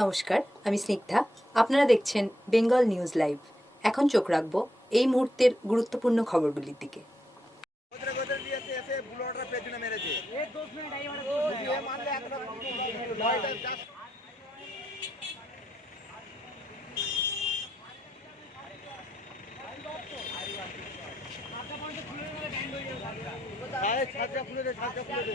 নমস্কার আমি স্নিগ্ধা। আপনারা দেখছেন বেঙ্গল নিউজ লাইভ। এখন চোখ রাখব এই মুহূর্তের গুরুত্বপূর্ণ খবরগুলির দিকে। ছাদটা খুলে দে ছাদটা খুলে দে।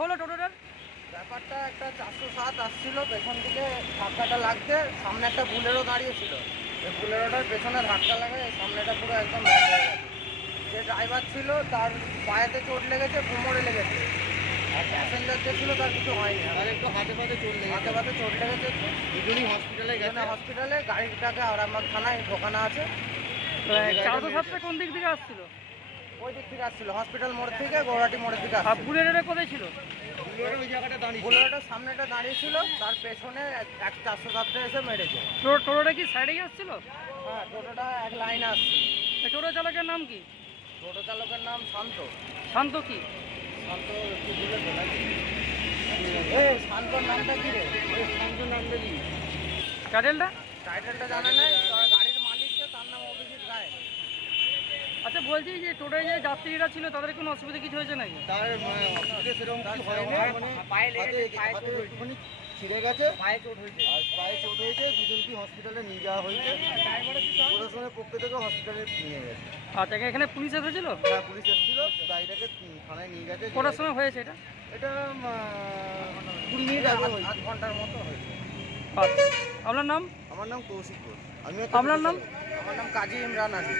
হলো টোটোটার? ব্যাপারটা একটা চারশো সাত আসছিল পেছন দিকে ধাক্কাটা লাগতে সামনে একটা বুলেরো দাঁড়িয়েছিল। এই বুলেরোটার পেছনে ধাক্কা লাগে সামনেটা পুরো একদম হয়ে যে ড্রাইভার ছিল তার পায়েতে চোট লেগেছে কোমরে লেগেছে। আর প্যাসেঞ্জার যে ছিল তার কিছু হয়নি। আর একটু হাতে পাতে চোট লেগেছে। হাতে পাতে চোট লেগেছে। দুজনই হসপিটালে গেছে। হসপিটালে গাড়িটাকে আরামবাগ থানায় ঢোকানো আছে। চারশো সাতটা কোন দিক থেকে আসছিল? ওই দিক থেকে আসছিল হসপিটাল মোড় থেকে গৌরাটি মোড়ের দিকে আর আসছিল। বুলেটের কোথায় ছিল? বুলেরোটার সামনেটা দাঁড়িয়ে ছিল। তার পেছনে এক- এক চারশো সাতটা এসে মেরেছে। টো- টোটোটা কি সাইডে আসছিল? হ্যাঁ টোটোটা এক লাইনে আসছে। এই টোটো চালকের নাম কি? টোটো চালকের নাম শান্ত। শান্ত কি? শান্ত একটু তো নাকি শান্তর নামটা কি রে? শান্তর নামটা কি? টাইটেলটা? টাইটেলটা জানা নেই তবে গাড়ির মালিক যে তার নাম অভিজিৎ রায় আচ্ছা বলছি যে টোটোয় যে যাত্রীরা ছিল তাদের কোনো অসুবিধা কিছু হয়েছে নাকি? তার সেরকম কিছু হয়নি। একটুখানি ছিঁড়ে গেছে। পায়ে চোট হয়েছে। আর পায়ে চোট হয়েছে দুজনকে হসপিটালে নিয়ে যাওয়া হয়েছে। প্রশাসনের পক্ষ থেকে হসপিটালে নিয়ে গেছে। আচ্ছা এখানে পুলিশ এসেছিল? হ্যাঁ পুলিশ এসেছিল গাড়িটাকে থানায় নিয়ে গেছে। কটার সময় হয়েছে এটা? এটা কুড়ি মিনিট আগে হয়েছে। আধ ঘণ্টার মতো হয়েছে। আচ্ছা আপনার নাম? আমার নাম কৌশিক ঘোষ। আমি আপনার নাম? আমার নাম কাজী ইমরান আলী।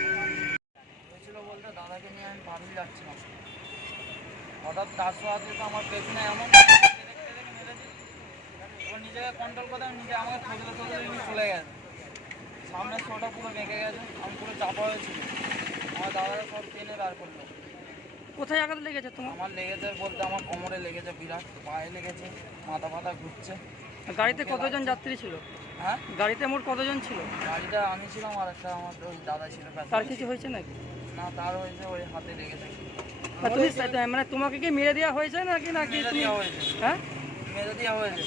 হয়েছিল বলতে দাদাকে নিয়ে আমি পারুল যাচ্ছিলাম। হঠাৎ চারশো হাতে তো আমার পেছনে এমন এবার নিজেকে কন্ট্রোল করতে আমি নিজে আমাকে থতলে থতলে নিয়ে চলে গেছে। সামনের শোটা পুরো বেঁকে গেছে আমি পুরো চাপা হয়েছিল আমার দাদারা সব টেনে বার করল। কোথায় আঘাত লেগেছে তোমার? আমার লেগেছে বলতে আমার কোমরে লেগেছে বিরাট পায়ে লেগেছে মাথা ফাথা ঘুরছে। গাড়িতে কতজন যাত্রী ছিল? হ্যাঁ? গাড়িতে মোট কতজন ছিল? গাড়িটা আমি ছিলাম আর একটা আমার ওই দাদা ছিল। তার কিছু হয়েছে নাকি? না তার হয়েছে ওই হাতে তুমি মানে তোমাকে কি মেরে দেওয়া হয়েছে নাকি নাকি তুমি হ্যাঁ? মেরে দেওয়া হয়েছে।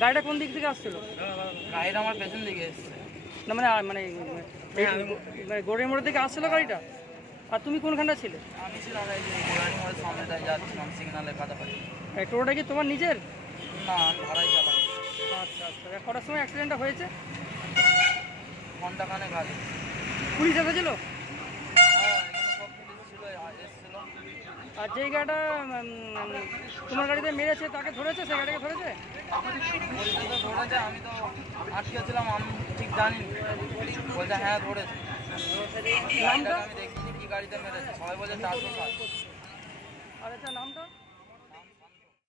গাড়িটা কোন দিক থেকে আসছিল? গাড়িটা আমার পেছন দিকে এসছে। না মানে মানে এই মানে গড়ের মোড়ের দিকে আসছিল গাড়িটা? আর তুমি কোনখানটা ছিলে? আমি ছিলাম এই যে মোড়ের যাচ্ছিলাম এই টোটোটা কি তোমার নিজের? না আমি ভাড়াই চালাই আচ্ছা আচ্ছা। কটার সময় অ্যাক্সিডেন্টটা হয়েছে? আগে। পুলিশ এসেছিল হ্যাঁ এখানে সব পুলিশ ছিল আ- এসছিল আর যেই গাড়িটা তোমার গাড়িতে মেরেছে তাকে ধরেছে সেই গাড়িকে ধরেছে? ধরেছে আমি তো আটকে ছিলাম আমি ঠিক জানি বলছে হ্যাঁ ধরেছে। গাড়িটাকে আমি দেখিনি কি গাড়িতে মেরেছে। সবাই বলছে চারশো সাত আর আচ্ছা নামটা?